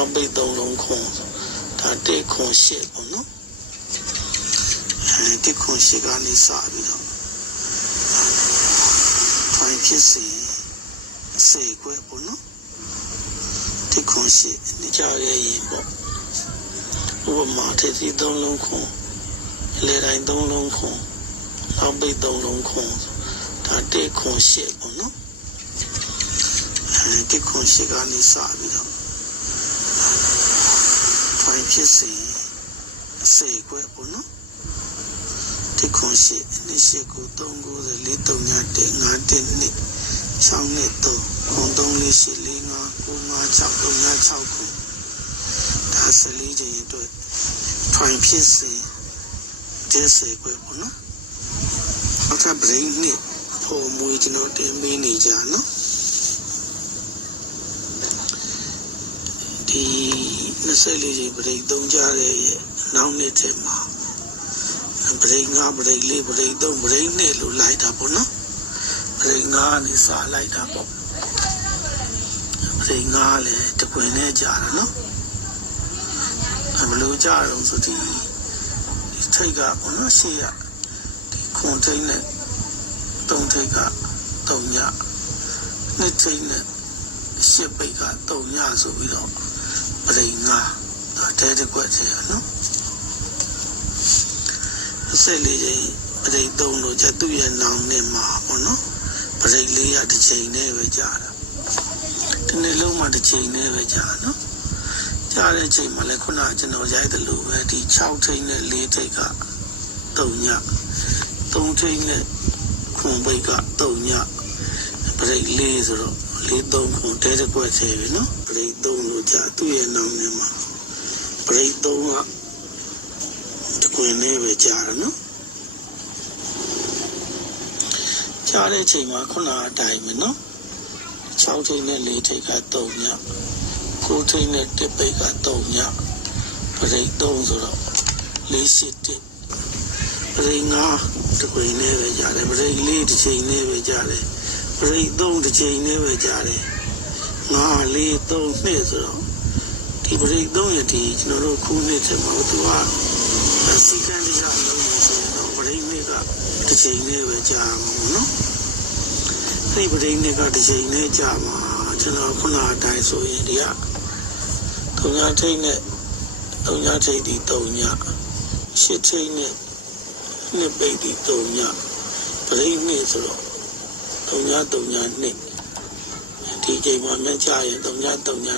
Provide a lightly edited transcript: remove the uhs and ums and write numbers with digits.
နောက်ပိတ်3လုံးခွန်ဒါ1ခွန်8ပေါ့နော်1ခွန်8ကနေစပြီးတော့ထိုင်ဖြစ်စီစေခွဲပေါ့နော်1ခွန်8နေကြရဲ့ရင်ပေါ့ဥပမာထိပ်စီ3လုံးခွန်လေတိုင်း3လုံးခွန်နောက်ပိတ်3လုံးခွန်ဒါ1ခွန်8ပေါ့နော်1ခွန်8ကနေစပြီးတော့ထိုင်ဖြစ်စီစေခွဲပေါ့နော်1ခွန်8နှစ်8ကို3 9 4 3 5 1 5 1 2 6 2 3ခွန်3 4 8 4 5 9 5 6 3 5 6ခုဒါ14ချိန်အတွက်ထိုင်ဖြစ်စီကျစေခွဲပေါ့နော်အခါ brain နဲ့ပုံမွေးကျွန်တော်တင်ပေးနေကြနော်ဒီ24ချိန် break 3ကြတဲ့နောက်နေ့ထဲမှာ break 5 break 4 break 3 break 2လို့လိုက်တာပေါ့နော် break 5နဲ့စလိုက်တာပေါ့ break 5လည်းတကွင်နဲ့ကြာတာနော်ဘယ်လိုကြာတော့ဆိုဒီထိတ်ကပေါ့နော်ရှေ့ကဒီခွန်ထိတ်နဲ့3ထိတ်က3ည2ထိတ်နဲ့10ပိတ်က3ညဆိုပြီးတော့ပရိငါတဲတကွက်ချင်နော်14ချိန်ပရိ3လို့ကျသူ့ရဲ့နောင်နဲ့မှာပေါ့နော်ပရိ4ရတစ်ချိန်နဲ့ပဲကြာတာဒီနေ့လုံးမှာတစ်ချိန်နဲ့ပဲကြာနော်ကြားတဲ့ချိန်မှာလည်းခုနကျွန်တော်ရိုက်တယ်လို့ပဲဒီ6ထိန်းနဲ့4ထိန်းက3ည3ထိန်းနဲ့ခွန်ပိတ်က3ညပရိတ်4ဆိုတော့4 3ခွန်တဲတကွက်သေးပြီနော်ပရိတ်3လို့ကြာသူ့ရဲ့နောင်ထဲမှာပရိတ်3ကတကွင်နဲ့ပဲကြာတယ်နော်ကြားတဲ့ချိန်မှာခုနအတိုင်းပဲနော်6ထိန်းနဲ့4ထိန်းက3ည9ထိန်းနဲ့1ပိတ်က3ညပရိတ်3ဆိုတော့4 8 1ပရိတ်5တကွင်နဲ့ပဲကြာတယ်ပရိတ်4တစ်ချိန်နဲ့ပဲကြာတယ်ပရိတ်3တစ်ချိန်နဲ့ပဲကြာတယ်5 4 3 2ဆိုတော့ဒီပရိတ်3ရဲ့ဒီကျွန်တော်တို့ခုနှစ်ထဲမှာသူကစီကံတရားလုံးလို့ဆိုတော့ပရိတ်2ကတစ်ချိန်နဲ့ပဲကြာမှာပေါ့နော်အဲ့ပရိတ်2ကတစ်ချိန်နဲ့ကြာမှာကျွန်တော်ခုနအတိုင်းဆိုရင်ဒီက3ညထိတ်နဲ့3ညထိတ်ဒီ3ည8ထိတ်နဲ့2ပိတ်ဒီ3ညပရိတ်2ဆိုတော့3ည2ဒီချိန်မှာမြတ်ကြရင်3ည3ည